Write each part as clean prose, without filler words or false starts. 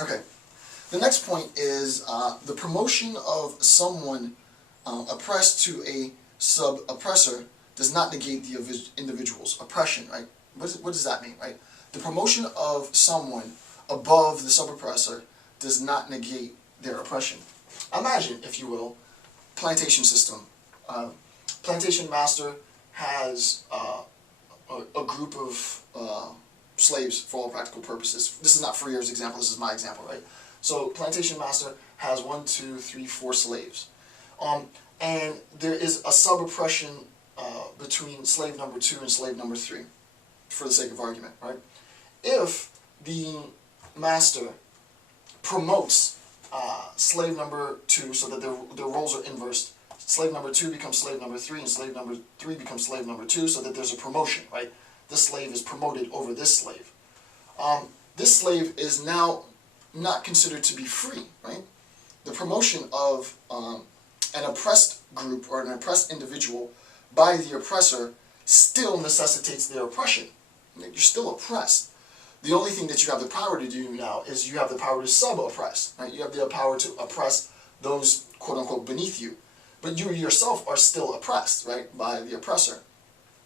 Okay. The next point is the promotion of someone oppressed to a sub-oppressor does not negate the individual's oppression, right? What does that mean, right? The promotion of someone above the sub-oppressor does not negate their oppression. Imagine, if you will, plantation system. Plantation master has a group of slaves for all practical purposes. This is not Freire's example, this is my example, right? So plantation master has 1, 2, 3, 4 slaves. And there is a sub-oppression between slave number 2 and slave number 3, for the sake of argument, right? If the master promotes slave number 2 so that their roles are inversed, slave number 2 becomes slave number 3, and slave number 3 becomes slave number 2, so that there's a promotion, right? This slave is promoted over this slave. This slave is now not considered to be free, right? The promotion of an oppressed group or an oppressed individual by the oppressor still necessitates their oppression. You're still oppressed. The only thing that you have the power to do now is you have the power to sub-oppress, right? You have the power to oppress those, quote-unquote, beneath you. But you yourself are still oppressed, right, by the oppressor.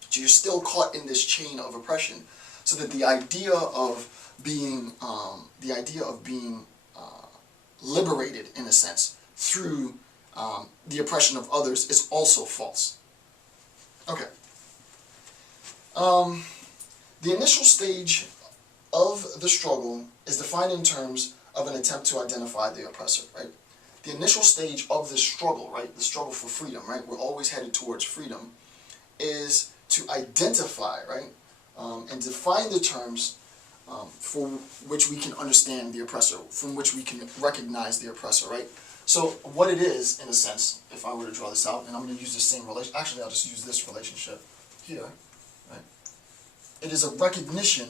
So you're still caught in this chain of oppression. So that the idea of being liberated, in a sense, through the oppression of others is also false. Okay. The initial stage of the struggle is defined in terms of an attempt to identify the oppressor, right? The initial stage of the struggle, right, the struggle for freedom, right, we're always headed towards freedom, is to identify, right, and define the terms for which we can understand the oppressor, from which we can recognize the oppressor, right? So what it is, in a sense, if I were to draw this out, and I'm going to use the same relation, actually I'll just use this relationship here, right? It is a recognition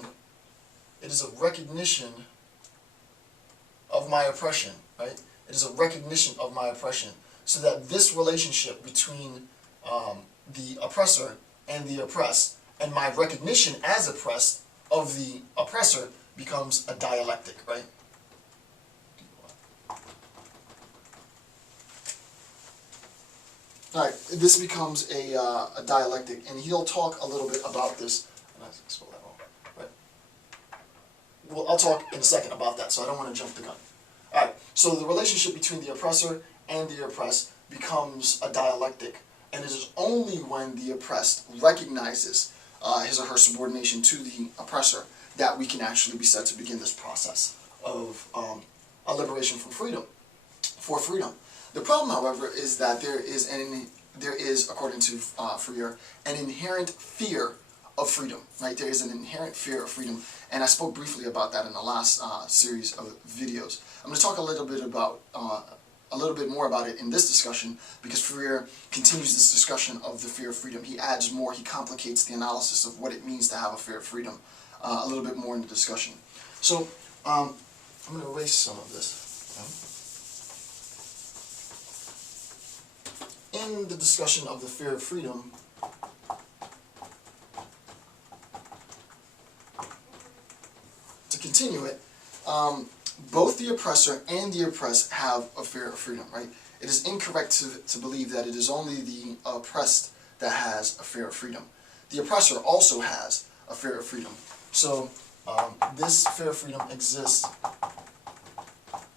of my oppression, right? It is a recognition of my oppression, so that this relationship between the oppressor and the oppressed, and my recognition as oppressed of the oppressor, becomes a dialectic, right? Alright, this becomes a dialectic, and he'll talk a little bit about this. Spell that wrong, right? Well, I'll talk in a second about that, so I don't want to jump the gun. Alright, so the relationship between the oppressor and the oppressed becomes a dialectic, and it is only when the oppressed recognizes his or her subordination to the oppressor that we can actually be said to begin this process of a liberation from freedom, for freedom. The problem, however, is that there is, according to Freire, an inherent fear of freedom, right? There is an inherent fear of freedom, and I spoke briefly about that in the last series of videos. I'm going to talk a little bit more about it in this discussion, because Freire continues this discussion of the fear of freedom. He adds more, he complicates the analysis of what it means to have a fear of freedom a little bit more in the discussion. So I'm going to erase some of this. In the discussion of the fear of freedom, to continue it, both the oppressor and the oppressed have a fear of freedom, right? It is incorrect to believe that it is only the oppressed that has a fear of freedom. The oppressor also has a fear of freedom. So this fear of freedom exists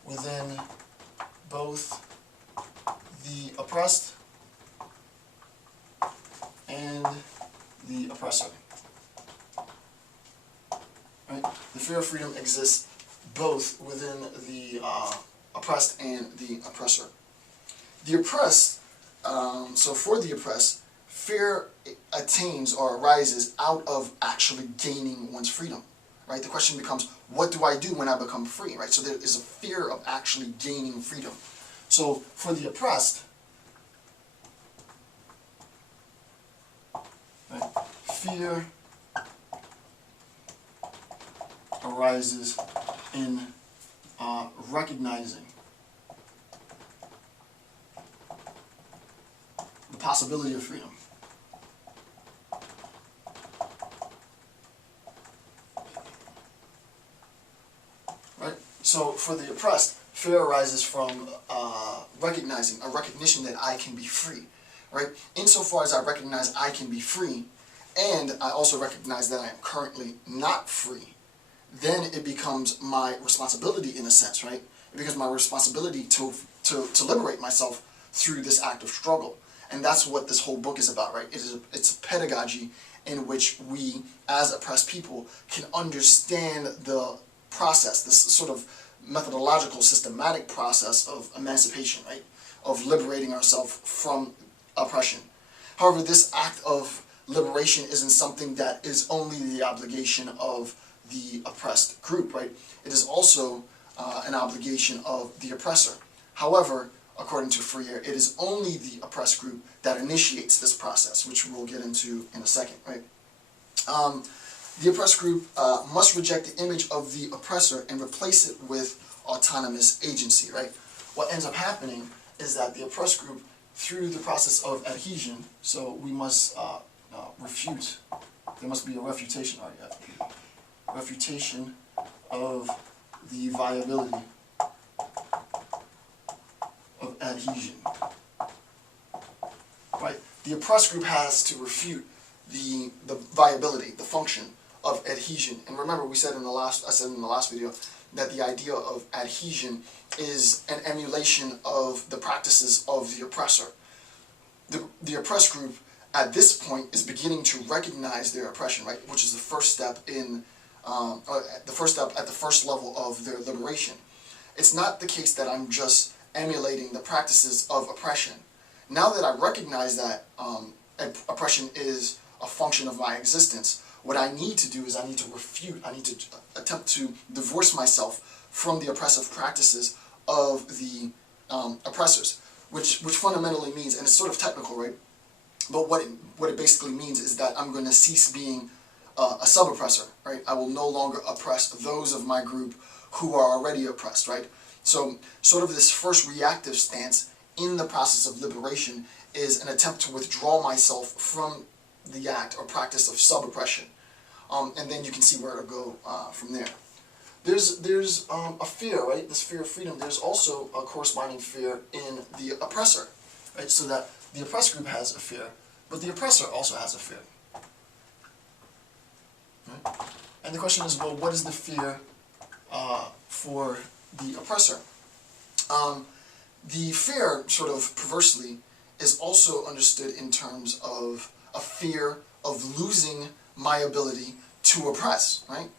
within both the oppressed and the oppressor. Right? The fear of freedom exists both within the oppressed and the oppressor. The oppressed, so for the oppressed, fear attains or arises out of actually gaining one's freedom. Right? The question becomes, what do I do when I become free? Right? So there is a fear of actually gaining freedom. So for the oppressed, right, fear arises in recognizing the possibility of freedom. Right? So So for the oppressed, fear arises from a recognition that I can be free, right? Insofar as I recognize I can be free, and I also recognize that I am currently not free, then it becomes my responsibility in a sense, right? It becomes my responsibility to liberate myself through this act of struggle. And that's what this whole book is about, right? It's a pedagogy in which we, as oppressed people, can understand the process, this sort of methodological, systematic process of emancipation, right? Of liberating ourselves from oppression. However, this act of liberation isn't something that is only the obligation of the oppressed group, right? It is also an obligation of the oppressor. However, according to Freire, it is only the oppressed group that initiates this process, which we'll get into in a second, right? The oppressed group must reject the image of the oppressor and replace it with autonomous agency, right? What ends up happening is that the oppressed group, through the process of adhesion, so we must refute, there must be a refutation, refutation of the viability of adhesion, right? The oppressed group has to refute the viability, the function of adhesion. And remember, I said in the last video that the idea of adhesion is an emulation of the practices of the oppressor. The oppressed group at this point is beginning to recognize their oppression, right? Which is the first step in at the first level of their liberation. It's not the case that I'm just emulating the practices of oppression. Now that I recognize that oppression is a function of my existence, what I need to do is I need to refute, I need to attempt to divorce myself from the oppressive practices of the oppressors, which fundamentally means, and it's sort of technical, right? But what it basically means is that I'm going to cease being a sub-oppressor, right? I will no longer oppress those of my group who are already oppressed, right? So sort of this first reactive stance in the process of liberation is an attempt to withdraw myself from the act or practice of sub-oppression. And then you can see where it'll go from there. There's a fear, right? This fear of freedom. There's also a corresponding fear in the oppressor, right? So that the oppressed group has a fear, but the oppressor also has a fear. Right? And the question is, well, what is the fear for the oppressor? The fear, sort of perversely, is also understood in terms of a fear of losing my ability to oppress, right?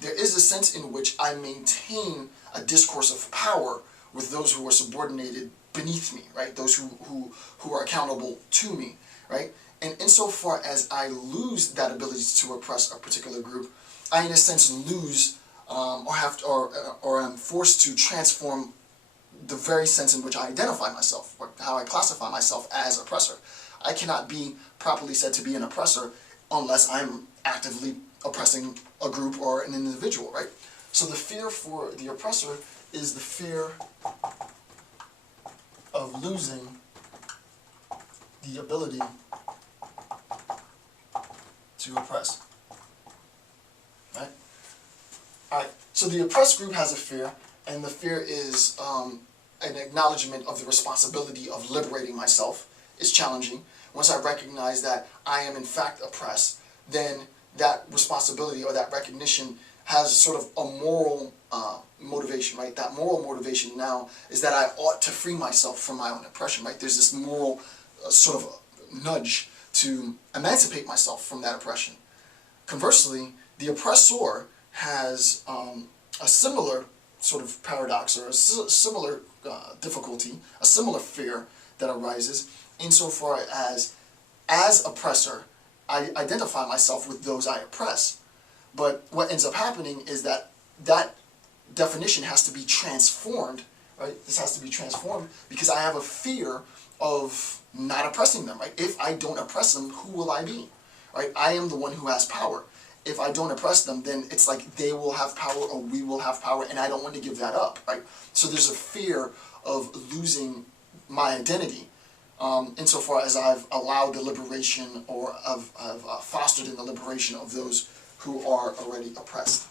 There is a sense in which I maintain a discourse of power with those who are subordinated beneath me, right? Those who are accountable to me, right? And insofar as I lose that ability to oppress a particular group, I in a sense lose or am forced to transform the very sense in which I identify myself, or how I classify myself as oppressor. I cannot be properly said to be an oppressor unless I'm actively oppressing a group or an individual, right? So the fear for the oppressor is the fear of losing the ability to oppress, right? Alright, so the oppressed group has a fear, and the fear is an acknowledgement of the responsibility of liberating myself. Is challenging. Once I recognize that I am in fact oppressed, then that responsibility or that recognition has sort of a moral motivation, right? That moral motivation now is that I ought to free myself from my own oppression, right? There's this moral sort of nudge to emancipate myself from that oppression. Conversely, the oppressor has a similar sort of paradox or a similar difficulty, a similar fear that arises insofar as oppressor, I identify myself with those I oppress. But what ends up happening is that that definition has to be transformed, right? This has to be transformed because I have a fear of not oppressing them, right? If I don't oppress them, who will I be, right? I am the one who has power. If I don't oppress them, then it's like they will have power or we will have power, and I don't want to give that up, right? So there's a fear of losing my identity insofar as I've allowed the liberation or I've fostered in the liberation of those who are already oppressed.